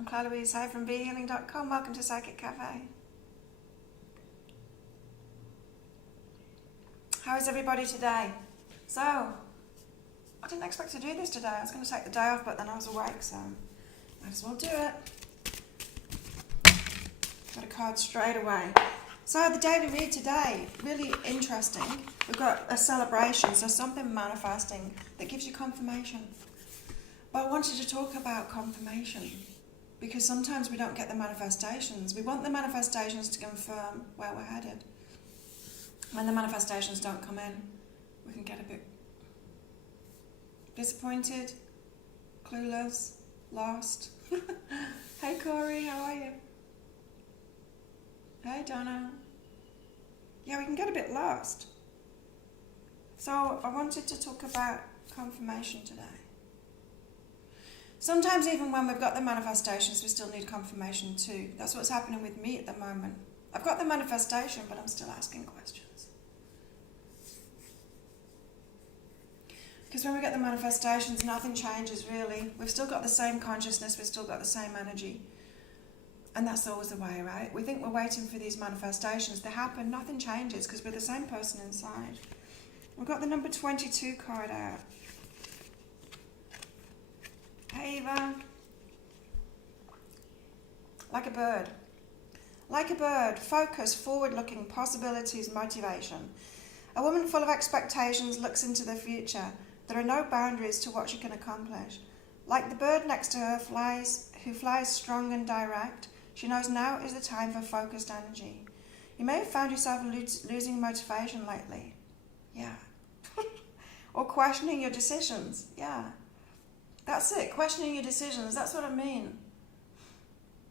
I'm Claire Louise Hay from BeHealing.com. Welcome to Psychic Cafe. How is everybody today? So, I didn't expect to do this today. I was going to take the day off, but then I was awake, so might as well do it. Got a card straight away. So the daily read today, really interesting. We've got a celebration, so something manifesting that gives you confirmation. But I wanted to talk about confirmation because sometimes we don't get the manifestations. We want the manifestations to confirm where we're headed. When the manifestations don't come in, we can get a bit disappointed, clueless, lost. Hey Corey, how are you? Hey Donna. Yeah, we can get a bit lost. So I wanted to talk about confirmation today. Sometimes even when we've got the manifestations, we still need confirmation too. That's what's happening with me at the moment. I've got the manifestation, but I'm still asking questions. Because when we get the manifestations, nothing changes really. We've still got the same consciousness, we've still got the same energy. And that's always the way, right? We think we're waiting for these manifestations to happen, nothing changes because we're the same person inside. We've got the number 22 card out. Hey Eva. Like a bird. Like a bird, focus, forward-looking, possibilities, motivation. A woman full of expectations looks into the future. There are no boundaries to what she can accomplish. Like the bird next to her who flies strong and direct, she knows now is the time for focused energy. You may have found yourself losing motivation lately. Yeah. Or questioning your decisions. Yeah. That's it, questioning your decisions, that's what I mean.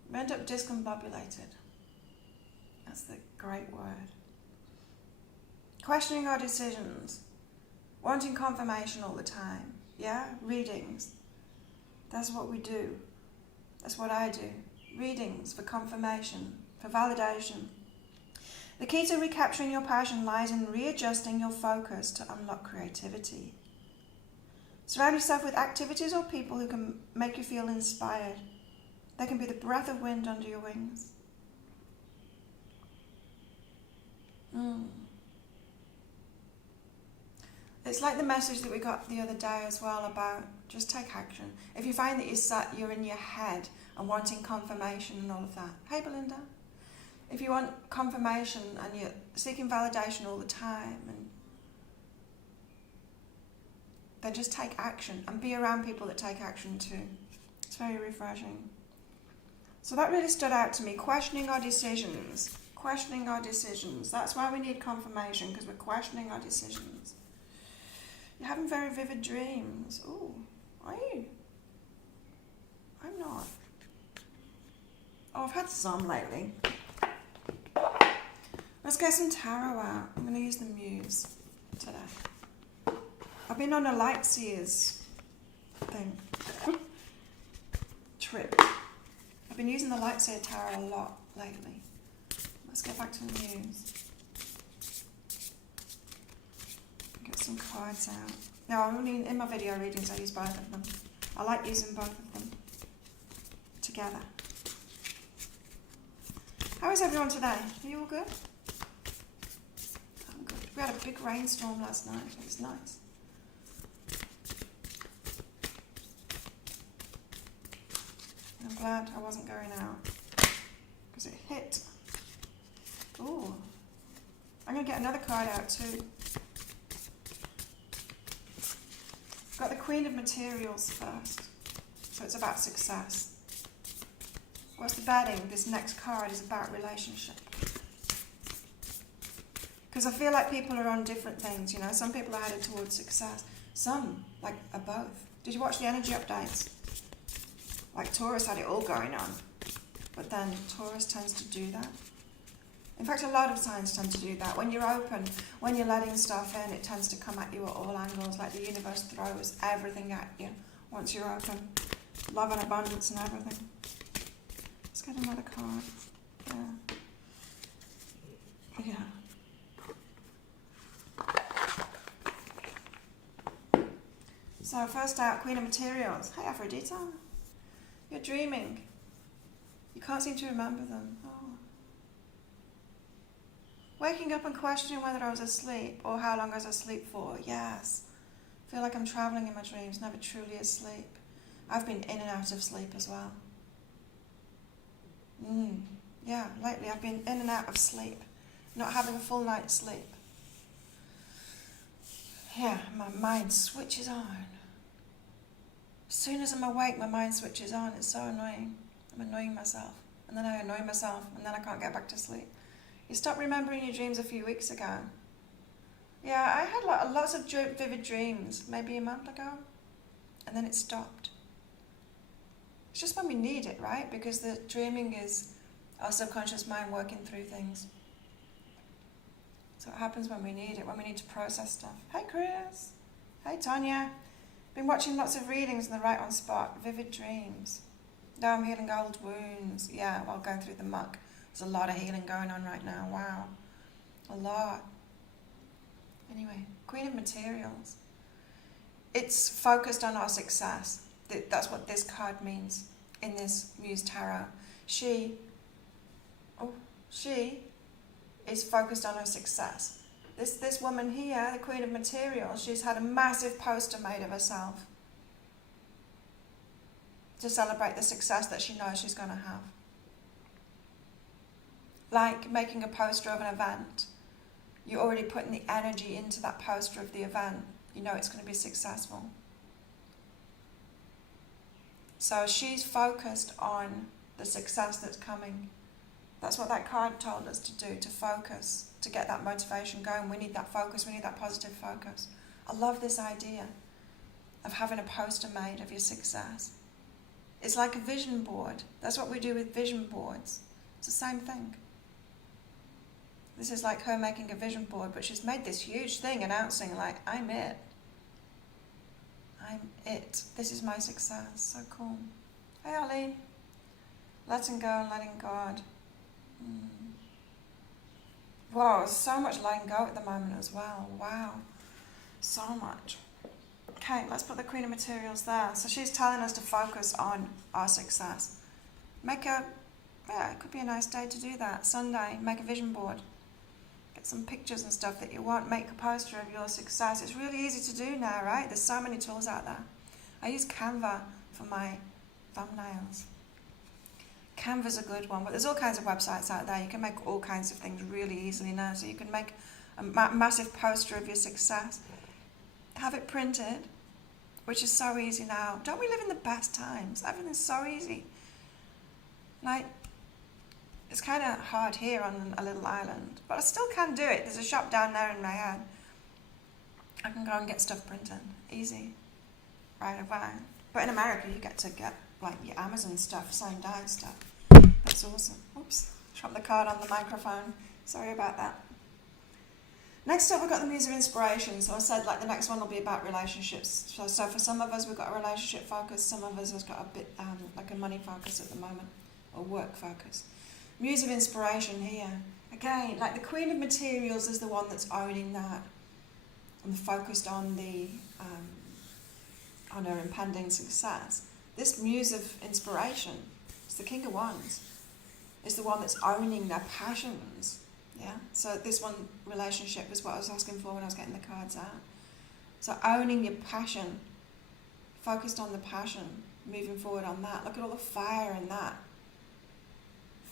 We end up discombobulated. That's the great word. Questioning our decisions. Wanting confirmation all the time. Yeah, readings. That's what we do. That's what I do. Readings for confirmation, for validation. The key to recapturing your passion lies in readjusting your focus to unlock creativity. Surround yourself with activities or people who can make you feel inspired. They can be the breath of wind under your wings. It's like the message that we got the other day as well about just take action. If you find that you're in your head and wanting confirmation and all of that. Hey Belinda. If you want confirmation and you're seeking validation all the time, then just take action and be around people that take action too. It's very refreshing. So that really stood out to me, questioning our decisions. Questioning our decisions. That's why we need confirmation, because we're questioning our decisions. You're having very vivid dreams. Ooh, are you? I'm not. Oh, I've had some lately. Let's get some tarot out. I'm going to use the Muse today. I've been on a light seers thing. Trip. I've been using the light seer tarot a lot lately. Let's get back to the Muse. Get some cards out. No, I'm only in my video readings I use both of them. I like using both of them together. How is everyone today? Are you all good? I'm good. We had a big rainstorm last night. It was nice. I'm glad I wasn't going out because it hit. Ooh. I'm going to get another card out too. Got the Queen of Materials first. So it's about success. What's the betting? This next card is about relationship. Because I feel like people are on different things, you know. Some people are headed towards success. Some, like, are both. Did you watch the energy updates? Like Taurus had it all going on. But then Taurus tends to do that. In fact, a lot of signs tend to do that. When you're open, when you're letting stuff in, it tends to come at you at all angles, like the universe throws everything at you once you're open. Love and abundance and everything. Let's get another card. Yeah. So first out, Queen of Materials. Hey Aphrodite. You're dreaming. You can't seem to remember them. Oh. Waking up and questioning whether I was asleep or how long I was asleep for. Yes. Feel like I'm travelling in my dreams, never truly asleep. I've been in and out of sleep as well. Yeah, lately I've been in and out of sleep. Not having a full night's sleep. Yeah, my mind switches on. As soon as I'm awake, my mind switches on. It's so annoying. I'm annoying myself. And then I annoy myself, and then I can't get back to sleep. You stopped remembering your dreams a few weeks ago. Yeah, I had lots of vivid dreams, maybe a month ago. And then it stopped. It's just when we need it, right? Because the dreaming is our subconscious mind working through things. So it happens when we need it, when we need to process stuff. Hey Chris. Hey Tanya. Been watching lots of readings in the Right On Spot. Vivid dreams. Now I'm healing old wounds. Yeah, while going through the muck. There's a lot of healing going on right now. Wow. A lot. Anyway, Queen of Materials. It's focused on our success. That's what this card means in this Muse Tarot. She is focused on her success. This woman here, the Queen of Materials, she's had a massive poster made of herself to celebrate the success that she knows she's going to have. Like making a poster of an event. You're already putting the energy into that poster of the event. You know it's going to be successful. So she's focused on the success that's coming. That's what that card told us to do, to focus, to get that motivation going. We need that focus, we need that positive focus. I love this idea of having a poster made of your success. It's like a vision board. That's what we do with vision boards. It's the same thing. This is like her making a vision board, but she's made this huge thing announcing, like, I'm it. I'm it. This is my success. So cool. Hey, Ollie. Letting go and letting God. Wow, so much letting go at the moment as well. Wow. So much. Okay, let's put the Queen of Materials there. So she's telling us to focus on our success. It could be a nice day to do that. Sunday, make a vision board. Get some pictures and stuff that you want. Make a poster of your success. It's really easy to do now, right? There's so many tools out there. I use Canva for my thumbnails. Canva's a good one, but there's all kinds of websites out there. You can make all kinds of things really easily now. So you can make a massive poster of your success. Have it printed, which is so easy now. Don't we live in the best times? Everything's so easy. Like, it's kind of hard here on a little island, but I still can do it. There's a shop down there in my head. I can go and get stuff printed. Easy. Right away. But in America, you get to get like your Amazon stuff, same day stuff. That's awesome. Oops. Dropped the card on the microphone. Sorry about that. Next up, we've got the Muse of Inspiration. So I said, like, the next one will be about relationships. So for some of us, we've got a relationship focus. Some of us have got a bit like a money focus at the moment, or work focus. Muse of Inspiration here. Again, like the Queen of Materials is the one that's owning that and focused on on her impending success. This Muse of Inspiration, it's the King of Wands, is the one that's owning their passions. Yeah. So this one, relationship, is what I was asking for when I was getting the cards out. So owning your passion, focused on the passion, moving forward on that. Look at all the fire in that.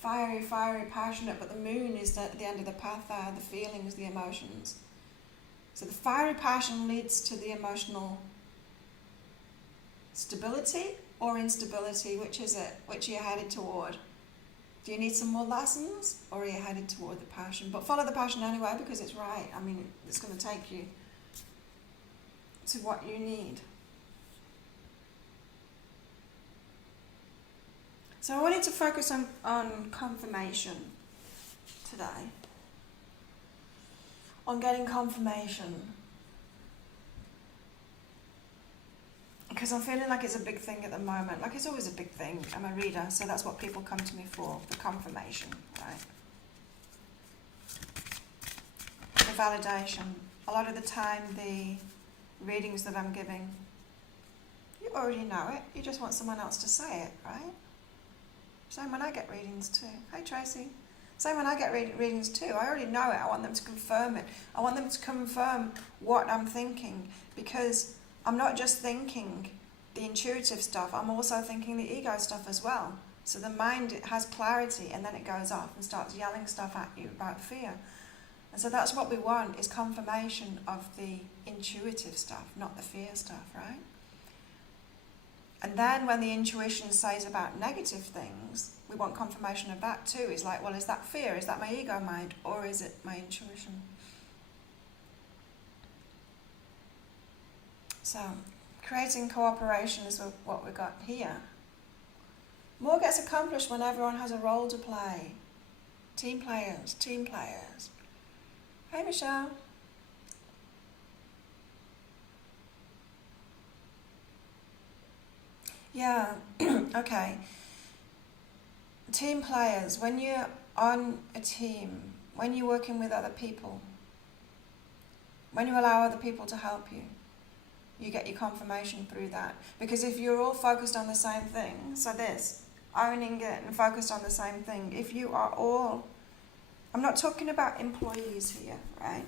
Fiery, fiery, passionate, but the moon is at the end of the path there, the feelings, the emotions. So the fiery passion leads to the emotional stability or instability. Which is it? Which are you headed toward? Do you need some more lessons, or are you headed toward the passion? But follow the passion anyway, because it's right. I mean, it's going to take you to what you need. So I wanted to focus on confirmation today. On getting confirmation. Because I'm feeling like it's a big thing at the moment. Like, it's always a big thing. I'm a reader, so that's what people come to me for confirmation, right? The validation. A lot of the time, the readings that I'm giving, you already know it. You just want someone else to say it, right? Same when I get readings too. Hey Tracy. Same when I get readings too. I already know it. I want them to confirm it. I want them to confirm what I'm thinking, because I'm not just thinking the intuitive stuff, I'm also thinking the ego stuff as well. So the mind, it has clarity, and then it goes off and starts yelling stuff at you about fear. And so that's what we want, is confirmation of the intuitive stuff, not the fear stuff, right? And then when the intuition says about negative things, we want confirmation of that too. It's like, well, is that fear? Is that my ego mind? Or is it my intuition? So, creating cooperation is what we got here. More gets accomplished when everyone has a role to play. Team players, team players. Hey, Michelle. Yeah, okay. Team players, when you're on a team, when you're working with other people, when you allow other people to help you, you get your confirmation through that. Because if you're all focused on the same thing, so this, owning it and focused on the same thing, if you are all, I'm not talking about employees here, right?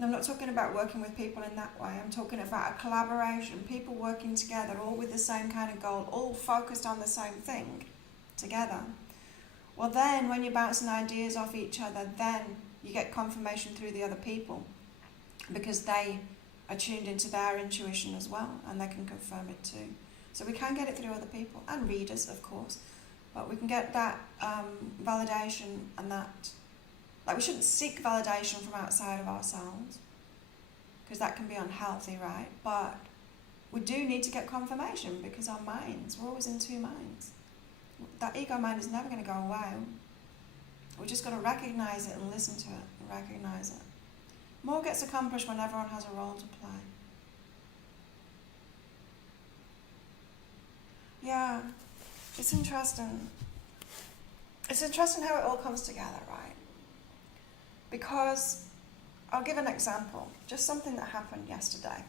I'm not talking about working with people in that way. I'm talking about a collaboration, people working together, all with the same kind of goal, all focused on the same thing together. Well then, when you're bouncing ideas off each other, then you get confirmation through the other people, because they are tuned into their intuition as well, and they can confirm it too. So we can get it through other people, and readers, of course, but we can get that validation, and that, like, we shouldn't seek validation from outside of ourselves, because that can be unhealthy, right? But we do need to get confirmation, because our minds, we're always in two minds. That ego mind is never going to go away. We've just got to recognize it and listen to it and recognize it. More gets accomplished when everyone has a role to play. Yeah, it's interesting. It's interesting how it all comes together, right? Because, I'll give an example, just something that happened yesterday.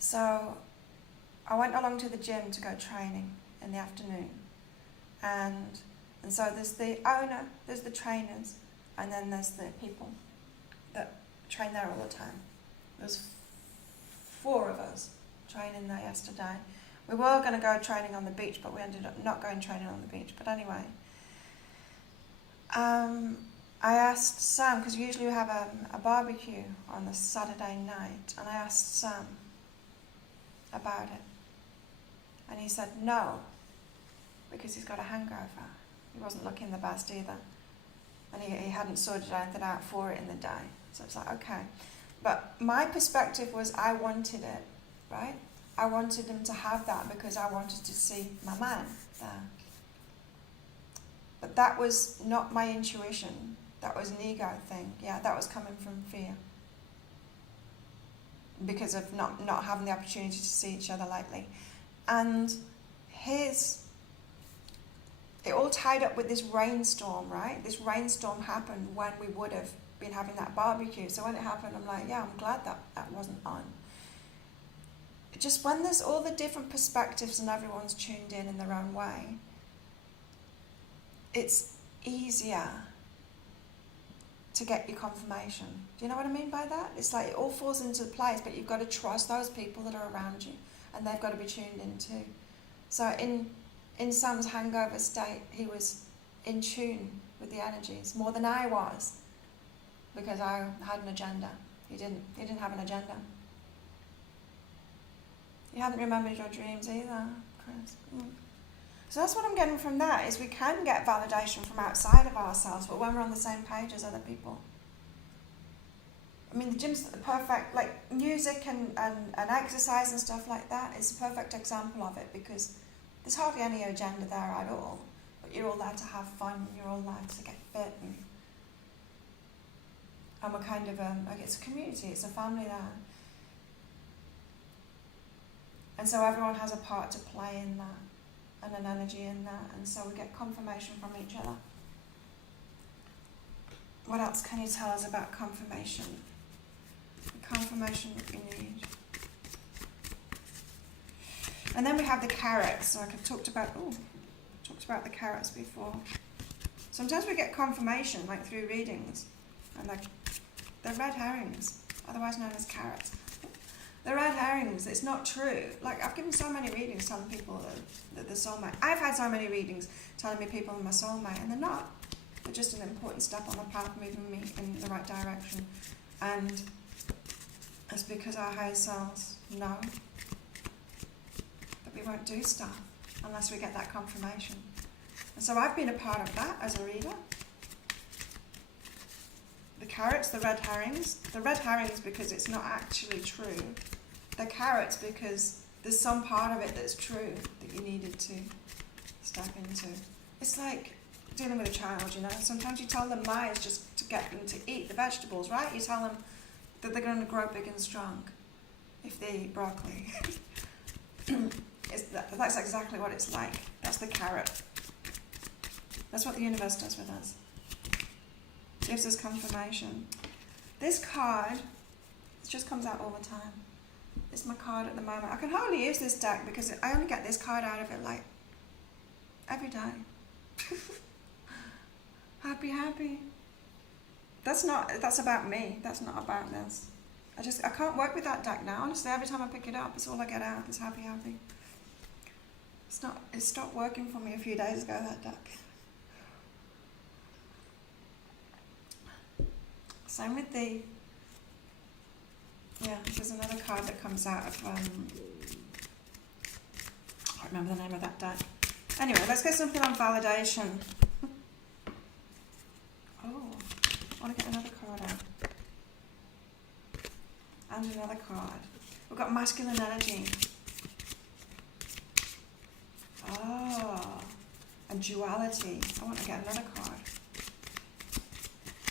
So, I went along to the gym to go training in the afternoon. And so there's the owner, there's the trainers, and then there's the people that train there all the time. There's 4 of us training there yesterday. We were going to go training on the beach, but we ended up not going training on the beach. But anyway, I asked Sam, because usually we have a barbecue on the Saturday night, and I asked Sam about it. And he said no, because he's got a hangover. He wasn't looking the best either. And he hadn't sorted anything out for it in the day. So it's like, okay. But my perspective was, I wanted it, right? I wanted him to have that because I wanted to see my man there. But that was not my intuition. That was an ego thing. Yeah, that was coming from fear. Because of not having the opportunity to see each other lately. And it all tied up with this rainstorm, right? This rainstorm happened when we would have been having that barbecue. So when it happened, I'm like, yeah, I'm glad that wasn't on. Just when there's all the different perspectives and everyone's tuned in their own way, it's easier to get your confirmation. Do you know what I mean by that? It's like it all falls into place, but you've got to trust those people that are around you, and they've got to be tuned in too. So in Sam's hangover state, he was in tune with the energies more than I was, because I had an agenda. He didn't have an agenda. You hadn't remembered your dreams either, Chris. So that's what I'm getting from that, is we can get validation from outside of ourselves, but when we're on the same page as other people. I mean, the gym's the perfect, like music and exercise and stuff like that is a perfect example of it, because there's hardly any agenda there at all. But you're all there to have fun, you're all there to get fit. And we're kind of, like, it's a community, it's a family there. And so everyone has a part to play in that, and an energy in that, and so we get confirmation from each other. What else can you tell us about confirmation? The confirmation that we need. And then we have the carrots, like I've talked about. talked about the carrots before. Sometimes we get confirmation, like through readings, and they're red herrings, otherwise known as carrots. They're red herrings. It's not true. Like, I've given so many readings telling people that they're soulmate. I've had so many readings telling me people are my soulmate, and they're not. They're just an important step on the path moving me in the right direction. And it's because our higher selves know that we won't do stuff unless we get that confirmation. And so I've been a part of that as a reader. The carrots, the red herrings. The red herrings because it's not actually true. The carrots because there's some part of it that's true that you needed to step into. It's like dealing with a child, you know. Sometimes you tell them lies just to get them to eat the vegetables, right? You tell them that they're going to grow big and strong if they eat broccoli. That's exactly what it's like. That's the carrot. That's what the universe does with us. Gives us confirmation. This card, it just comes out all the time. It's my card at the moment. I can hardly use this deck because I only get this card out of it like every day. Happy. That's about me. That's not about this. I can't work with that deck now. Honestly, every time I pick it up, it's all I get out. It's happy. It stopped working for me a few days ago, that deck. Same with there's another card that comes out of, I can't remember the name of that deck. Anyway, let's get something on validation. Oh, I want to get another card out. And another card. We've got masculine energy. Oh, and duality. I want to get another card.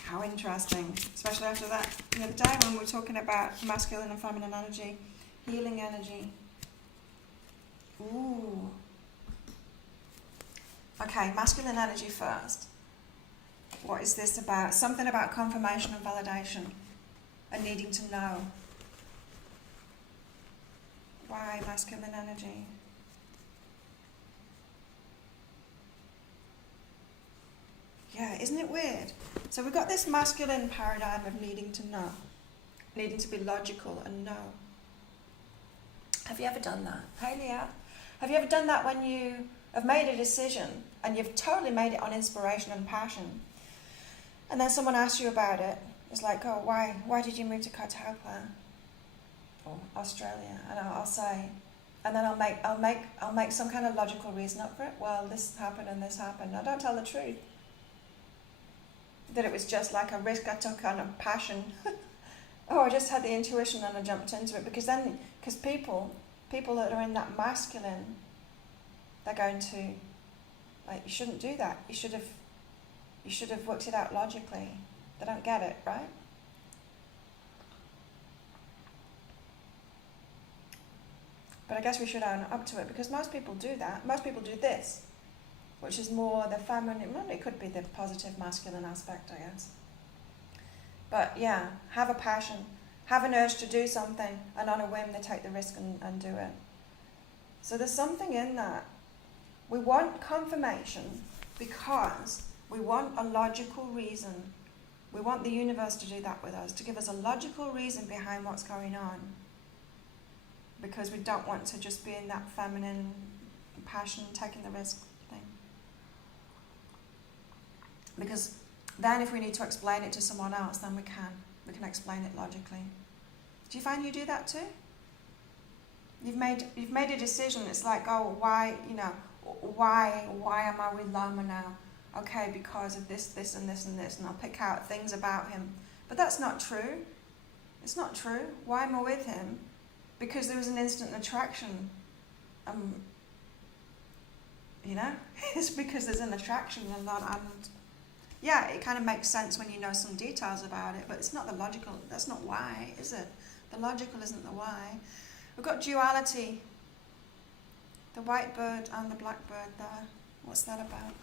How interesting, especially after that the other day when we were talking about masculine and feminine energy, healing energy. Ooh. Okay, masculine energy first. What is this about? Something about confirmation and validation and needing to know. Why masculine energy? Yeah, isn't it weird? So we've got this masculine paradigm of needing to know, needing to be logical and know. Have you ever done that? Hey Leah, have you ever done that when you have made a decision and you've totally made it on inspiration and passion, and then someone asks you about it? It's like, oh, why did you move to Kotaupa or Australia? And I'll say, and then I'll make some kind of logical reason up for it. Well, this happened and this happened. I don't tell the truth. That it was just like a risk I took on a passion. Oh, I just had the intuition and I jumped into it. Because people that are in that masculine, they're going to, like, you shouldn't do that. You should have worked it out logically. They don't get it, right? But I guess we should own up to it because most people do that. Most people do this, which is more the feminine. Well, it could be the positive masculine aspect, I guess. But yeah, have a passion, have an urge to do something, and on a whim they take the risk and do it. So there's something in that. We want confirmation because we want a logical reason. We want the universe to do that with us, to give us a logical reason behind what's going on. Because we don't want to just be in that feminine passion, taking the risk thing. Because then if we need to explain it to someone else, then we can explain it logically. Do you find you do that too? You've made a decision. It's like, oh, why am I with Lama now? Okay, because of this, and this, and this, and I'll pick out things about him. But that's not true. It's not true. Why am I with him? Because there was an instant attraction. It's because there's an attraction and yeah, it kind of makes sense when you know some details about it, but it's not the logical. That's not why, is it? The logical isn't the why. We've got duality. The white bird and the black bird there. What's that about?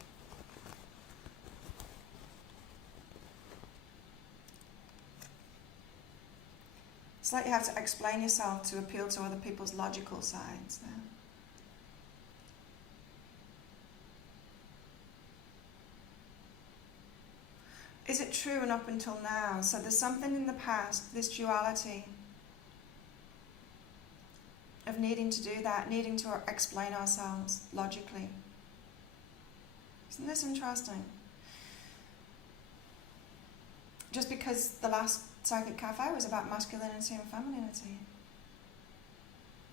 It's like you have to explain yourself to appeal to other people's logical sides there. is it true and up until now? So there's something in the past, this duality of needing to do that, needing to explain ourselves logically. Isn't this interesting? Just because the last Psychic Cafe was about masculinity and femininity.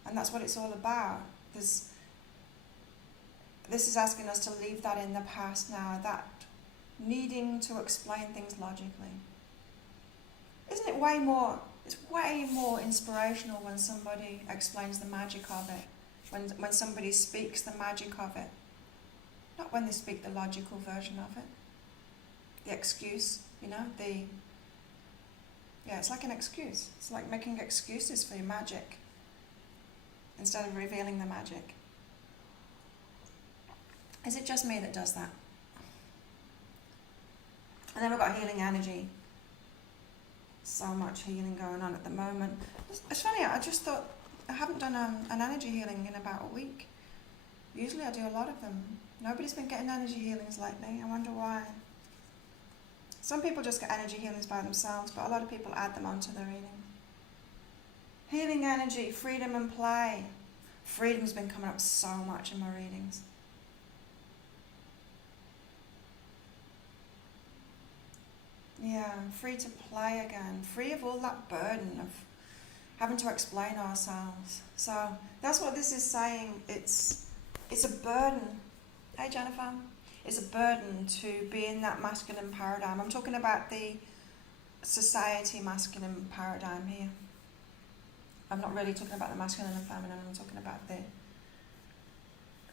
And that's what it's all about. This is asking us to leave that in the past now, that needing to explain things logically. Isn't it way more, it's way more inspirational when somebody explains the magic of it, when somebody speaks the magic of it, not when they speak the logical version of it. The excuse, it's like an excuse. It's like making excuses for your magic instead of revealing the magic. Is it just me that does that? And then we've got healing energy. So much healing going on at the moment. It's funny, I just thought, I haven't done an energy healing in about a week. Usually I do a lot of them. Nobody's been getting energy healings lately. I wonder why. Some people just get energy healings by themselves, but a lot of people add them onto their reading. Healing energy, freedom and play. Freedom's been coming up so much in my readings. Yeah, free to play again. Free of all that burden of having to explain ourselves. So that's what this is saying. It's a burden. Hey Jennifer. It's a burden to be in that masculine paradigm. I'm talking about the society masculine paradigm here. I'm not really talking about the masculine and feminine. I'm talking about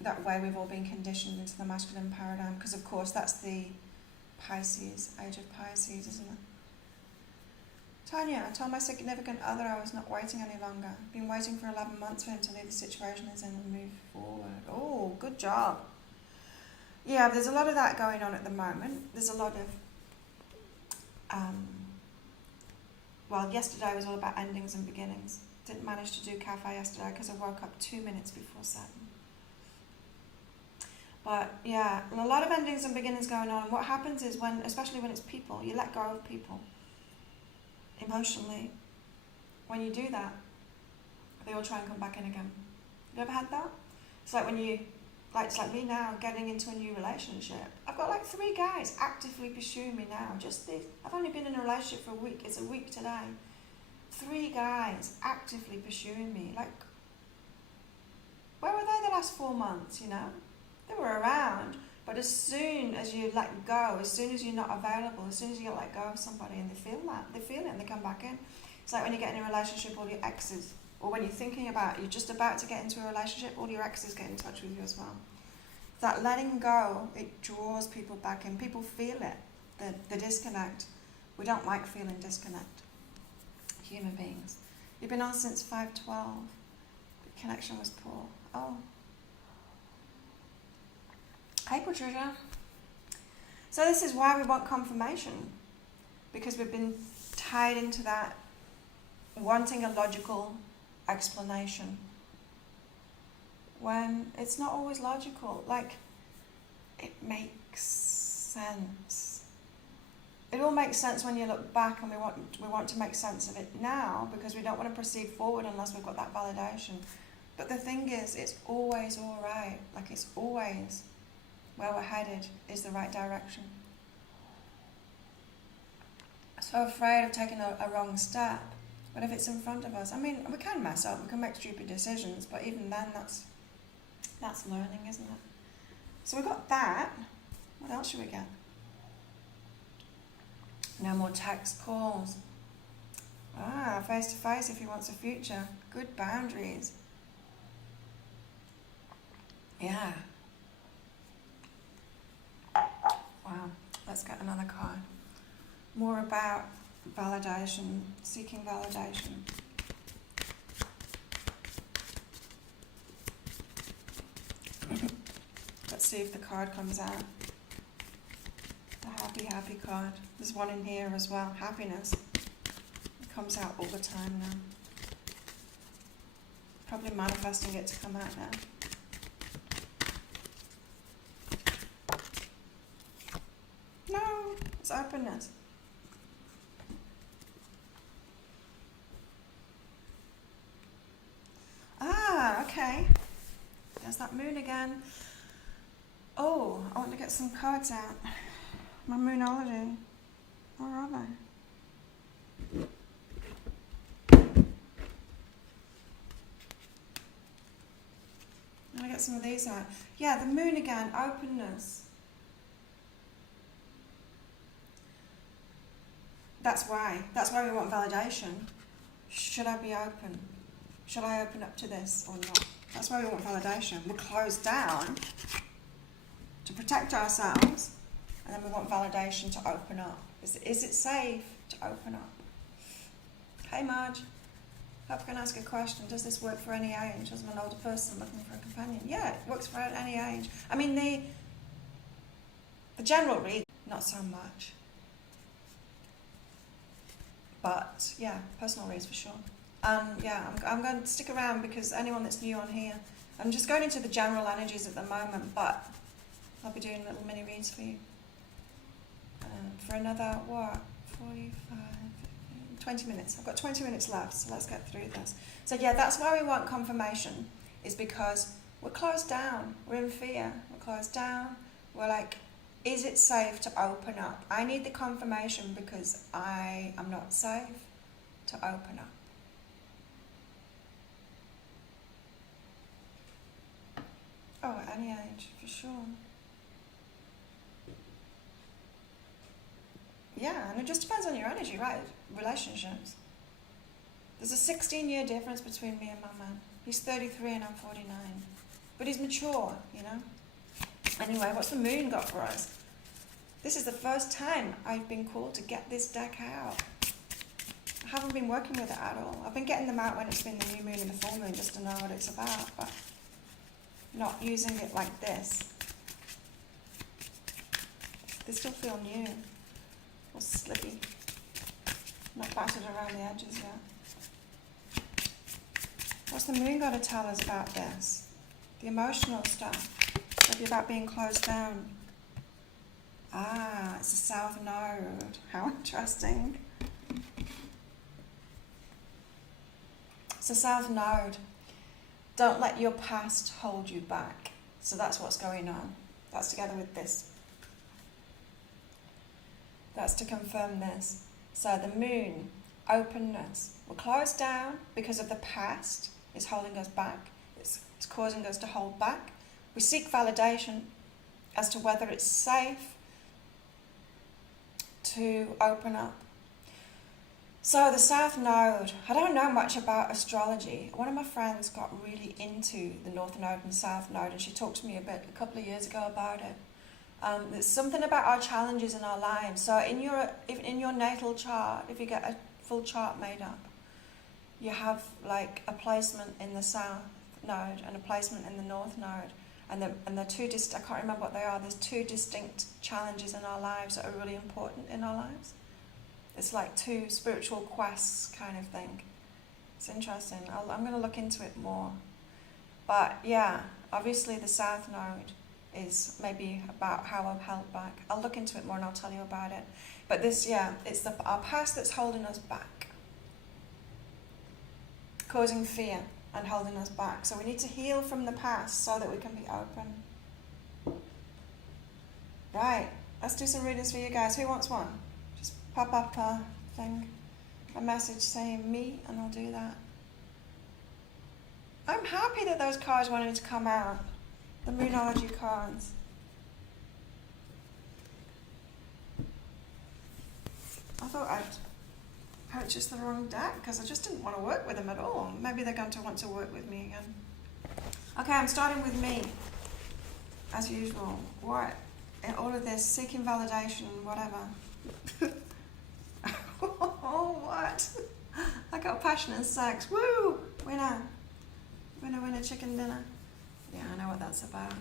that way we've all been conditioned into the masculine paradigm, because of course that's the Pisces, age of Pisces, isn't it? Tanya, I told my significant other I was not waiting any longer. Been waiting for 11 months for him to leave the situation he's in and move forward. Oh, good job. Yeah, there's a lot of that going on at the moment. There's a lot of, yesterday was all about endings and beginnings. Didn't manage to do cafe yesterday because I woke up 2 minutes before 7. But yeah, a lot of endings and beginnings going on. What happens is especially when it's people, you let go of people emotionally. When you do that, they all try and come back in again. You ever had that? It's like it's like me now getting into a new relationship. I've got like 3 guys actively pursuing me now. I've only been in a relationship for a week. It's a week today. 3 guys actively pursuing me. Like, where were they the last 4 months, They were around, but as soon as you let go, as soon as you're not available, as soon as you let go of somebody and they feel it and they come back in. It's like when you get in a relationship, all your exes, or when you're just about to get into a relationship, all your exes get in touch with you as well. That letting go, it draws people back in. People feel it, the disconnect. We don't like feeling disconnect, human beings. You've been on since 5:12. The connection was poor. Oh. Hey Patricia. So this is why we want confirmation, because we've been tied into that wanting a logical explanation when it's not always logical. Like, it makes sense. It all makes sense when you look back, and we want to make sense of it now because we don't want to proceed forward unless we've got that validation. But the thing is, it's always all right. Like, it's always where we're headed is the right direction. So afraid of taking a wrong step. But if it's in front of us, I mean, we can mess up, we can make stupid decisions, but even then, that's learning, isn't it? So we've got that. What else should we get? No more text calls. Face to face if he wants a future. Good boundaries. Yeah. Wow. Let's get another card. More about validation, seeking validation. Let's see if the card comes out. The happy card. There's one in here as well. Happiness. It comes out all the time now. Probably manifesting it to come out now. No, It's openness. Okay. There's that moon again. Oh, I want to get some cards out. My moonology. Where are they? I'm going to get some of these out. Yeah, the moon again. Openness. That's why. That's why we want validation. Should I be open? Should I open up to this or not? That's why we want validation. We're closed down to protect ourselves, and then we want validation to open up. Is it safe to open up? Hey Marge, hope I can ask a question. Does this work for any age? As an older person looking for a companion? Yeah, it works for any age. I mean, the general read, not so much. But yeah, personal reads for sure. Yeah, I'm going to stick around because anyone that's new on here, I'm just going into the general energies at the moment, but I'll be doing little mini reads for you. For another, 45, 20 minutes. I've got 20 minutes left, so let's get through this. So yeah, that's why we want confirmation, is because we're closed down, we're in fear, we're closed down, we're like, is it safe to open up? I need the confirmation because I am not safe to open up. Oh, at any age, for sure. Yeah, and it just depends on your energy, right? Relationships. There's a 16-year difference between me and my man. He's 33 and I'm 49. But he's mature, you know? Anyway, what's the moon got for us? This is the first time I've been called to get this deck out. I haven't been working with it at all. I've been getting them out when it's been the new moon and the full moon just to know what it's about, but not using it like this. They still feel new or slippy. Not battered around the edges yet. What's the moon got to tell us about this? The emotional stuff. Maybe about being closed down. Ah, it's a south node. How interesting. It's a south node. Don't let your past hold you back. So that's what's going on. That's together with this. That's to confirm this. So the moon, openness. We're closed down because of the past. It's holding us back. It's causing us to hold back. We seek validation as to whether it's safe to open up. So the South Node, I don't know much about astrology. One of my friends got really into the North Node and South Node, and she talked to me a couple of years ago about it. There's something about our challenges in our lives. So in your natal chart, if you get a full chart made up, you have like a placement in the South Node and a placement in the North Node. And they're two I can't remember what they are. There's two distinct challenges in our lives that are really important in our lives. It's like two spiritual quests kind of thing. It's interesting. I'm going to look into it more. But yeah, obviously the South Node is maybe about how I'm held back. I'll look into it more and I'll tell you about it. But this, yeah, it's our past that's holding us back. Causing fear and holding us back. So we need to heal from the past so that we can be open. Right, let's do some readings for you guys. Who wants one? Just pop up a message saying me, and I'll do that. I'm happy that those cards wanted to come out. The Moonology cards. I thought I'd purchased the wrong deck because I just didn't want to work with them at all. Maybe they're going to want to work with me again. Okay, I'm starting with me, as usual. What? All of this, seeking validation, whatever. Oh, what? I got passion and sex. Woo! Winner. Winner, winner, chicken dinner. Yeah, I know what that's about.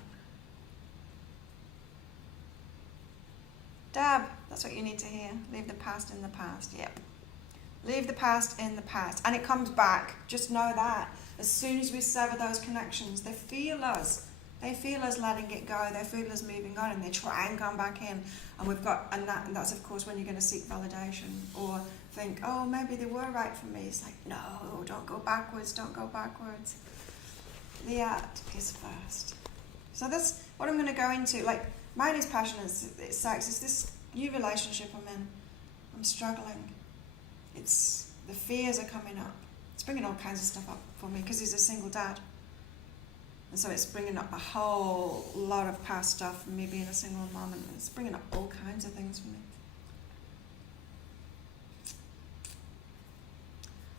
Dab, that's what you need to hear. Leave the past in the past. Yep. Leave the past in the past. And it comes back. Just know that. As soon as we sever those connections, they feel us. They feel us letting it go, they feel us moving on, and they try and come back in. And that's of course when you're going to seek validation or think, oh, maybe they were right for me. It's like, no, don't go backwards, don't go backwards. The art is first. So that's what I'm going to go into. Like, mine is passion, it's sex, it's this new relationship I'm in. I'm struggling. It's, the fears are coming up. It's bringing all kinds of stuff up for me because he's a single dad. And so it's bringing up a whole lot of past stuff from me being a single mom, and it's bringing up all kinds of things for me.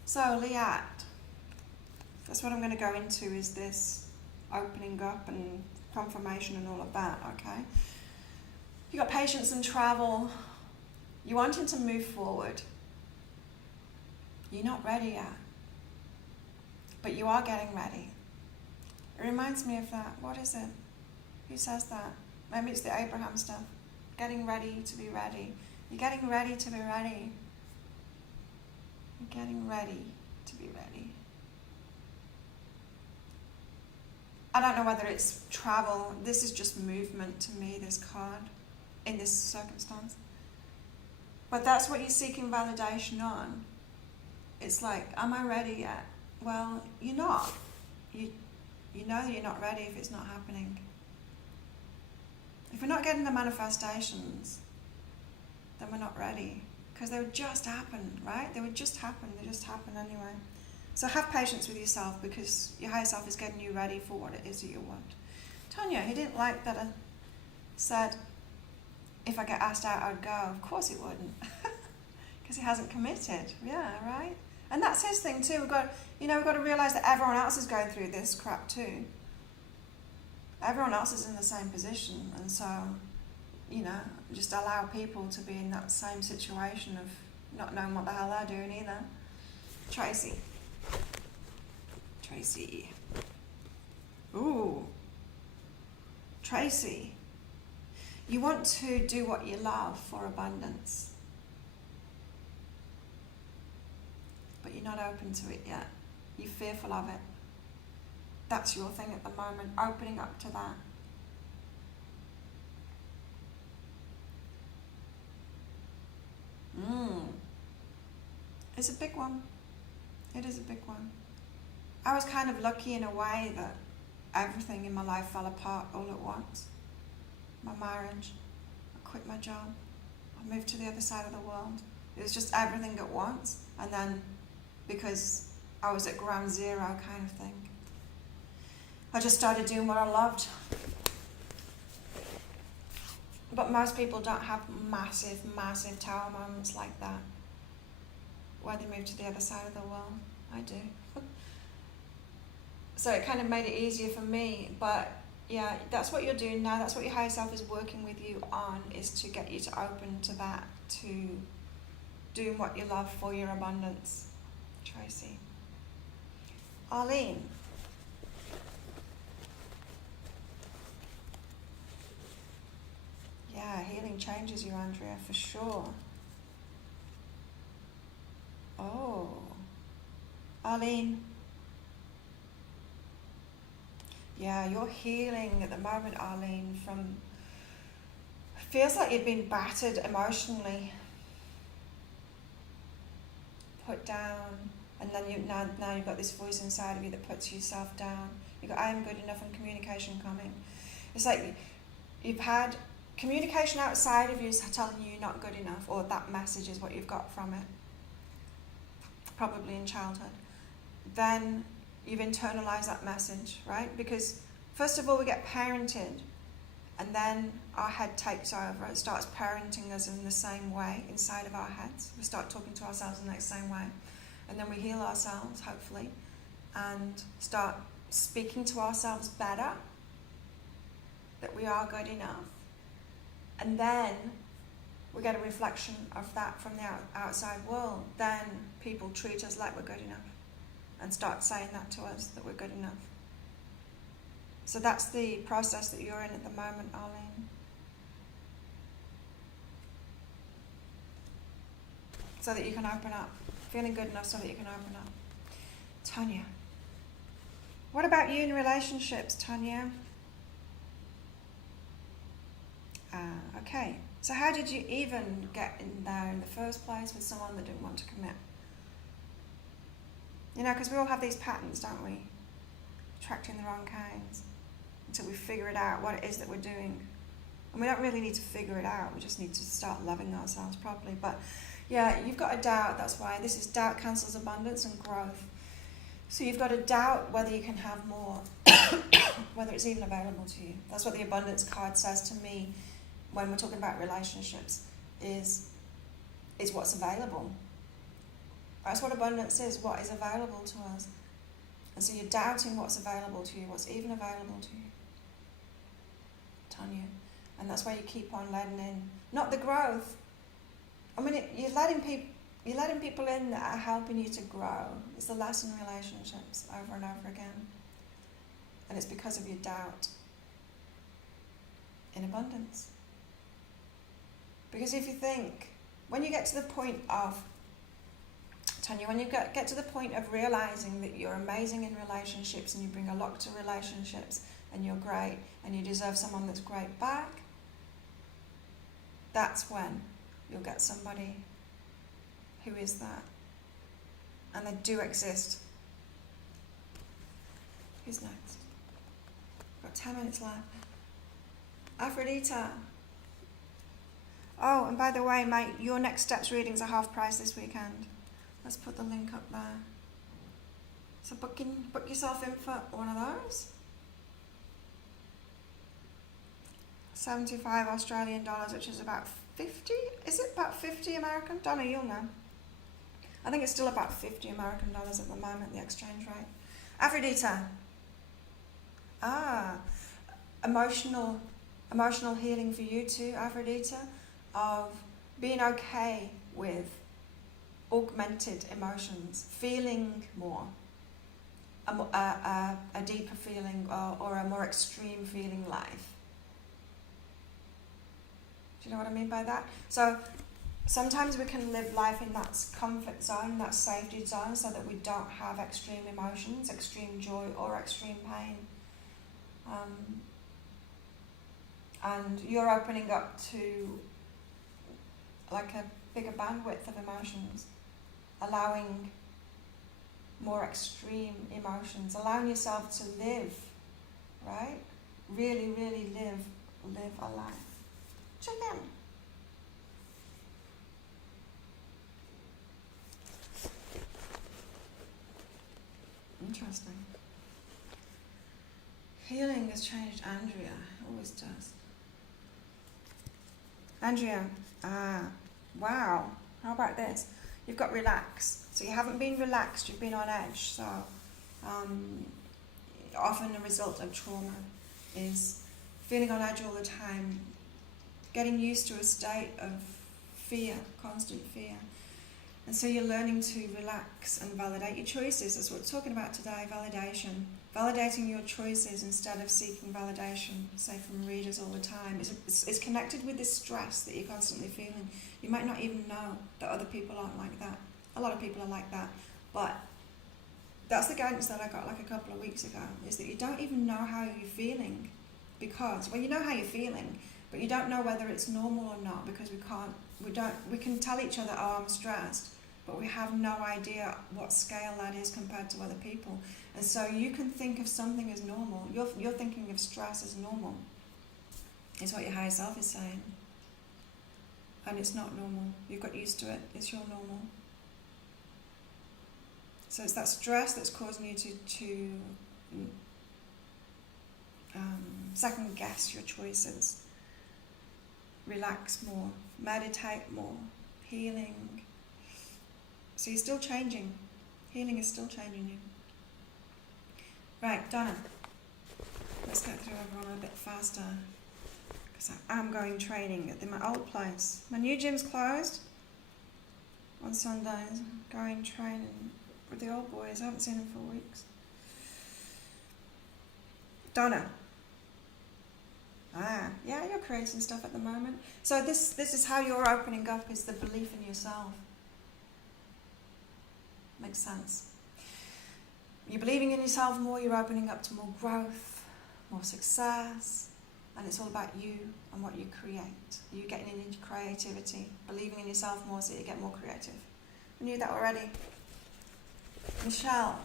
So, Liat, that's what I'm going to go into, is this opening up and confirmation and all of that, okay? You got patience and travel. You're wanting to move forward. You're not ready yet, but you are getting ready. It reminds me of that. What is it? Who says that? Maybe it's the Abraham stuff. Getting ready to be ready. You're getting ready to be ready. You're getting ready to be ready. I don't know whether it's travel. This is just movement to me, this card, in this circumstance. But that's what you're seeking validation on. It's like, am I ready yet? Well, you're not. You know that you're not ready if it's not happening. If we're not getting the manifestations, then we're not ready. Because they would just happen, right? They would just happen. They just happen anyway. So have patience with yourself, because your higher self is getting you ready for what it is that you want. Tanya, he didn't like that I said, if I get asked out, I'd go. Of course he wouldn't. Because he hasn't committed. Yeah, right? And that's his thing too. We've got to realise that everyone else is going through this crap too. Everyone else is in the same position, and so, just allow people to be in that same situation of not knowing what the hell they're doing either. Tracy. Ooh. Tracy. You want to do what you love for abundance, but you're not open to it yet. You're fearful of it. That's your thing at the moment, opening up to that. It's a big one. It is a big one. I was kind of lucky in a way that everything in my life fell apart all at once. My marriage, I quit my job, I moved to the other side of the world. It was just everything at once. And then, because I was at ground zero kind of thing, I just started doing what I loved. But most people don't have massive, massive tower moments like that, where they move to the other side of the world. I do. So it kind of made it easier for me. But yeah, that's what you're doing now. That's what your higher self is working with you on, is to get you to open to that, to doing what you love for your abundance. Tracy. Arlene. Yeah, healing changes you, Andrea, for sure. Oh. Arlene. Yeah, you're healing at the moment, Arlene, from... Feels like you've been battered emotionally. Put down. And then now you've got this voice inside of you that puts yourself down. You've got, I am good enough, and communication coming. It's like you've had communication outside of you is telling you you're not good enough, or that message is what you've got from it. Probably in childhood. Then you've internalized that message, right? Because first of all, we get parented, and then our head takes over. It starts parenting us in the same way inside of our heads. We start talking to ourselves in that same way. And then we heal ourselves, hopefully, and start speaking to ourselves better, that we are good enough. And then we get a reflection of that from the outside world. Then people treat us like we're good enough and start saying that to us, that we're good enough. So that's the process that you're in at the moment, Arlene. So that you can open up. Feeling good enough so that you can open up. Tanya. What about you in relationships, Tanya? Okay, so how did you even get in there in the first place with someone that didn't want to commit? You know, because we all have these patterns, don't we? Attracting the wrong kinds until we figure it out what it is that we're doing. And we don't really need to figure it out, we just need to start loving ourselves properly. But yeah, you've got a doubt, that's why this is doubt cancels abundance and growth. So you've got to doubt whether you can have more, whether it's even available to you. That's what the abundance card says to me when we're talking about relationships, is what's available. That's what abundance is, what is available to us. And so you're doubting what's available to you, what's even available to you. Tanya. And that's why you keep on letting in. Not the growth. I mean, you're letting people in that are helping you to grow. It's the lesson in relationships over and over again. And it's because of your doubt in abundance. Because if you think, when you get to the point of, Tanya, when you get to the point of realizing that you're amazing in relationships and you bring a lot to relationships and you're great and you deserve someone that's great back, that's when you'll get somebody who is that. And they do exist. Who's next? Got 10 minutes left. Aphrodita. Oh, and by the way, mate, your Next Steps readings are half price this weekend. Let's put the link up there. So book yourself in for one of those. 75 Australian dollars, which is about 50? Is it about 50 American? Donna, you'll know. I think it's still about 50 American dollars at the moment, the exchange rate. Aphrodita. Emotional healing for you too, Aphrodita, of being okay with augmented emotions, feeling more, a deeper feeling or a more extreme feeling life. Do you know what I mean by that? So sometimes we can live life in that comfort zone, that safety zone, so that we don't have extreme emotions, extreme joy or extreme pain. And you're opening up to like a bigger bandwidth of emotions, allowing more extreme emotions, allowing yourself to live, right? Really, really live a life. Chicken. Interesting. Healing has changed Andrea. It always does. Andrea, wow. How about this? You've got relax. So you haven't been relaxed, you've been on edge. So often a result of trauma is feeling on edge all the time, getting used to a state of fear, constant fear. And so you're learning to relax and validate your choices. That's what we're talking about today, validation. Validating your choices instead of seeking validation, say from readers all the time. It's connected with this stress that you're constantly feeling. You might not even know that other people aren't like that. A lot of people are like that. But that's the guidance that I got like a couple of weeks ago, is that you don't even know how you're feeling. Because, well, you know how you're feeling, but you don't know whether it's normal or not, because we can tell each other, oh, I'm stressed, but we have no idea what scale that is compared to other people. And so you can think of something as normal. You're thinking of stress as normal. It's what your higher self is saying. And it's not normal. You've got used to it. It's your normal. So it's that stress that's causing you to second guess your choices. Relax more. Meditate more. Healing. So you're still changing. Healing is still changing you. Right, Donna. Let's get through everyone a bit faster. Because I am going training at my old place. My new gym's closed on Sundays. Going training with the old boys. I haven't seen them for weeks. Donna. Yeah, you're creating stuff at the moment. So this is how you're opening up, is the belief in yourself. Makes sense. You're believing in yourself more, you're opening up to more growth, more success, And it's all about you and what you create. You getting into creativity, believing in yourself more so you get more creative. I knew that already. Michelle,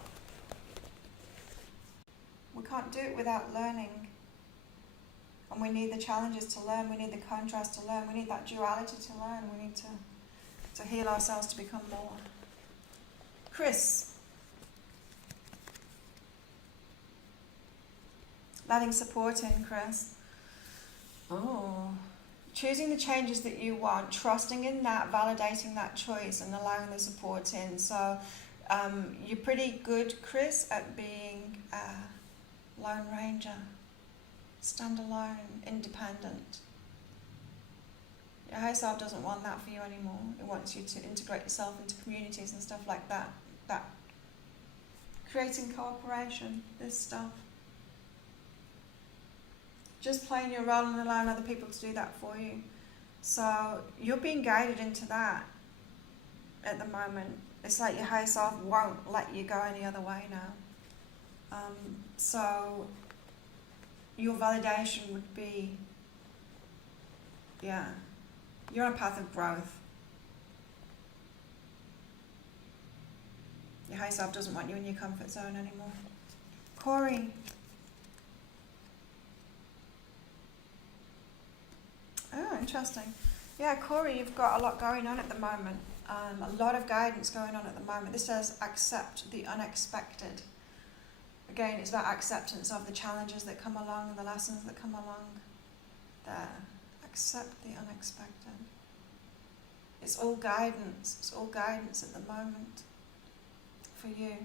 we can't do it without learning. And we need the challenges to learn, we need the contrast to learn, we need that duality to learn, we need to heal ourselves to become more. Chris, letting support in, Chris. Oh, choosing the changes that you want, trusting in that, validating that choice and allowing the support in. So you're pretty good, Chris, at being a lone ranger, standalone, independent. Your higher self doesn't want that for you anymore. It wants you to integrate yourself into communities and stuff like that. That creating cooperation, this stuff. Just playing your role and allowing other people to do that for you. So you're being guided into that at the moment. It's like your higher self won't let you go any other way now. So your validation would be, yeah, you're on a path of growth. Your higher self doesn't want you in your comfort zone anymore. Corey. Oh, interesting. Yeah, Corey, you've got a lot going on at the moment. A lot of guidance going on at the moment. This says accept the unexpected. Again, it's about acceptance of the challenges that come along, the lessons that come along. There. Accept the unexpected. It's all guidance. It's all guidance at the moment for you.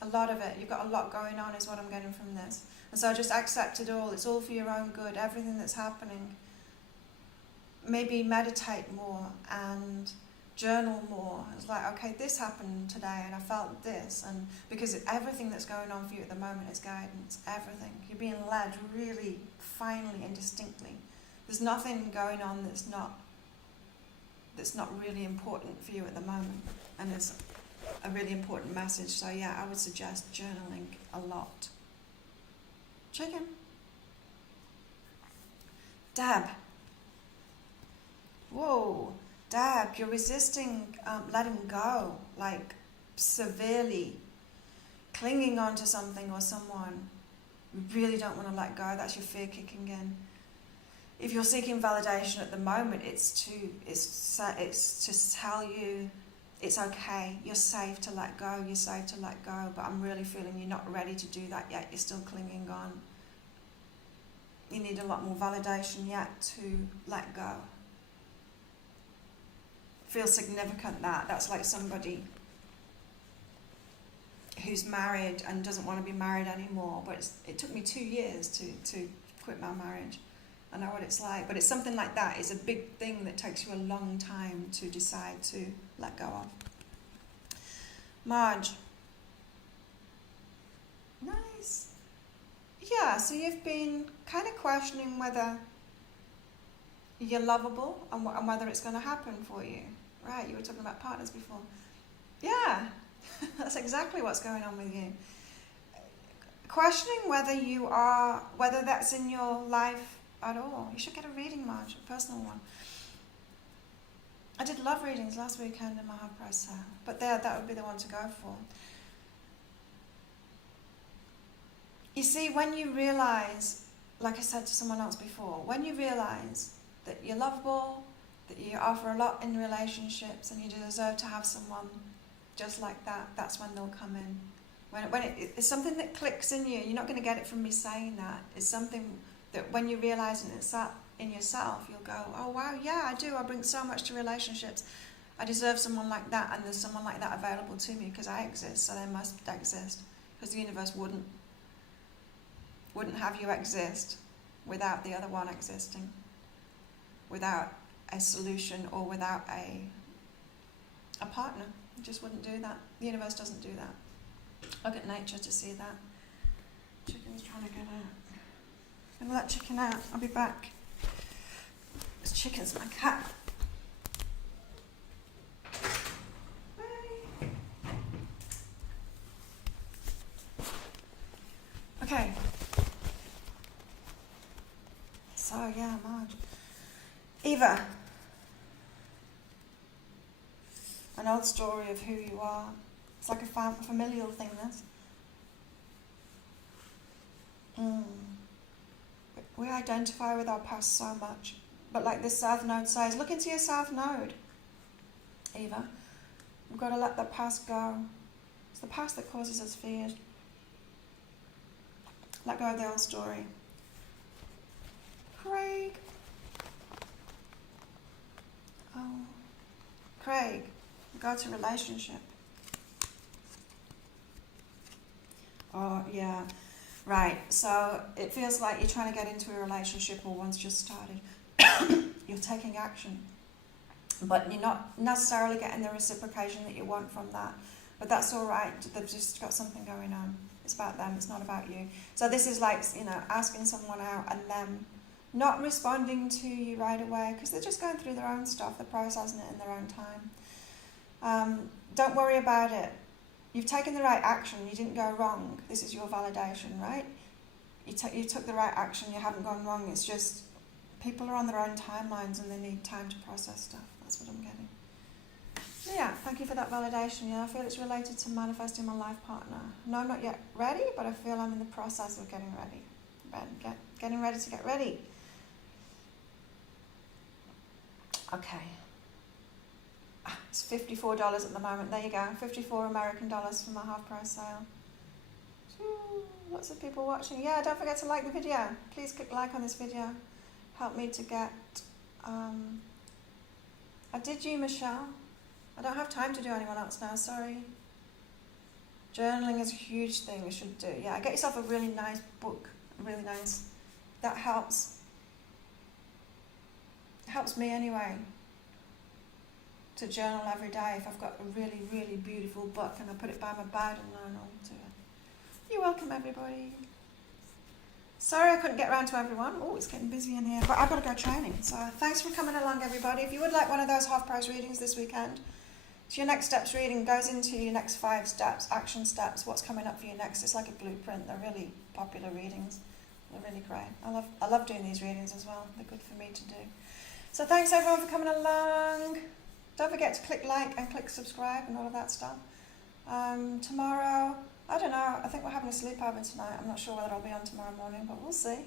A lot of it. You've got a lot going on is what I'm getting from this. And so just accept it all. It's all for your own good. Everything that's happening. Maybe meditate more and journal more. It's like, okay, this happened today and I felt this, and because everything that's going on for you at the moment is guidance. Everything. You're being led really finely and distinctly. There's nothing going on that's not really important for you at the moment, and it's a really important message. So yeah, I would suggest journaling a lot. Chicken. Deb. Whoa, Deb, you're resisting letting go, like severely clinging on to something or someone. You really don't want to let go. That's your fear kicking in. If you're seeking validation at the moment, it's to tell you it's okay. You're safe to let go. You're safe to let go. But I'm really feeling you're not ready to do that yet. You're still clinging on. You need a lot more validation yet to let go. Feels significant that's like somebody who's married and doesn't want to be married anymore, but it took me 2 years to quit my marriage. I know what it's like, but it's something like that. It's a big thing that takes you a long time to decide to let go of. Marge. Nice. Yeah, so you've been kind of questioning whether you're lovable and whether it's going to happen for you. Right, you were talking about partners before. Yeah, that's exactly what's going on with you. Questioning whether that's in your life at all. You should get a reading, Marge, a personal one. I did love readings last weekend in my half-price sale, but that would be the one to go for. You see, when you realize, like I said to someone else before, when you realize that you're lovable, that you offer a lot in relationships and you deserve to have someone just like that, that's when they'll come in. When it's something that clicks in you, you're not going to get it from me saying that. It's something that when you realise it's that in yourself, you'll go, oh wow, yeah, I do. I bring so much to relationships. I deserve someone like that, and there's someone like that available to me because I exist, so they must exist. Because the universe wouldn't have you exist without the other one existing, without a solution or without a partner. It just wouldn't do that. The universe doesn't do that. Look at nature to see that. Chicken's trying to get out. I'm gonna let chicken out. I'll be back. This chicken's my cat. Bye. Okay. Oh yeah, Marge. Eva. An old story of who you are. It's like a familial thing, this. We identify with our past so much. But like this South Node says, look into your South Node, Eva. We've got to let the past go. It's the past that causes us fear. Let go of the old story. Craig. Oh. Craig. Go to relationship. Oh, yeah. Right. So it feels like you're trying to get into a relationship or one's just started. You're taking action. But you're not necessarily getting the reciprocation that you want from that. But that's all right. They've just got something going on. It's about them. It's not about you. So this is like, asking someone out and them not responding to you right away because they're just going through their own stuff. They're processing it in their own time. Don't worry about it. You've taken the right action. You didn't go wrong. This is your validation, right? You took the right action. You haven't gone wrong. It's just people are on their own timelines and they need time to process stuff. That's what I'm getting. Yeah, thank you for that validation. Yeah, I feel it's related to manifesting my life partner. No, I'm not yet ready, but I feel I'm in the process of getting ready. Getting ready to get ready. Okay. It's $54 at the moment. There you go. 54 American dollars for my half price sale. Lots of people watching. Yeah, don't forget to like the video. Please click like on this video. Help me to get... I did you, Michelle. I don't have time to do anyone else now, sorry. Journaling is a huge thing you should do. Yeah, get yourself a really nice book. Really nice. That helps. It helps me anyway. To journal every day if I've got a really, really beautiful book and I put it by my bed and learn all to it. You're welcome, everybody. Sorry I couldn't get around to everyone. Oh, it's getting busy in here. But I've got to go training. So thanks for coming along, everybody. If you would like one of those half-price readings this weekend, so your next steps reading goes into your next 5 steps, action steps, what's coming up for you next. It's like a blueprint. They're really popular readings. They're really great. I love doing these readings as well. They're good for me to do. So thanks, everyone, for coming along. Don't forget to click like and click subscribe and all of that stuff. Tomorrow, I don't know, I think we're having a sleepover tonight. I'm not sure whether I'll be on tomorrow morning, but we'll see.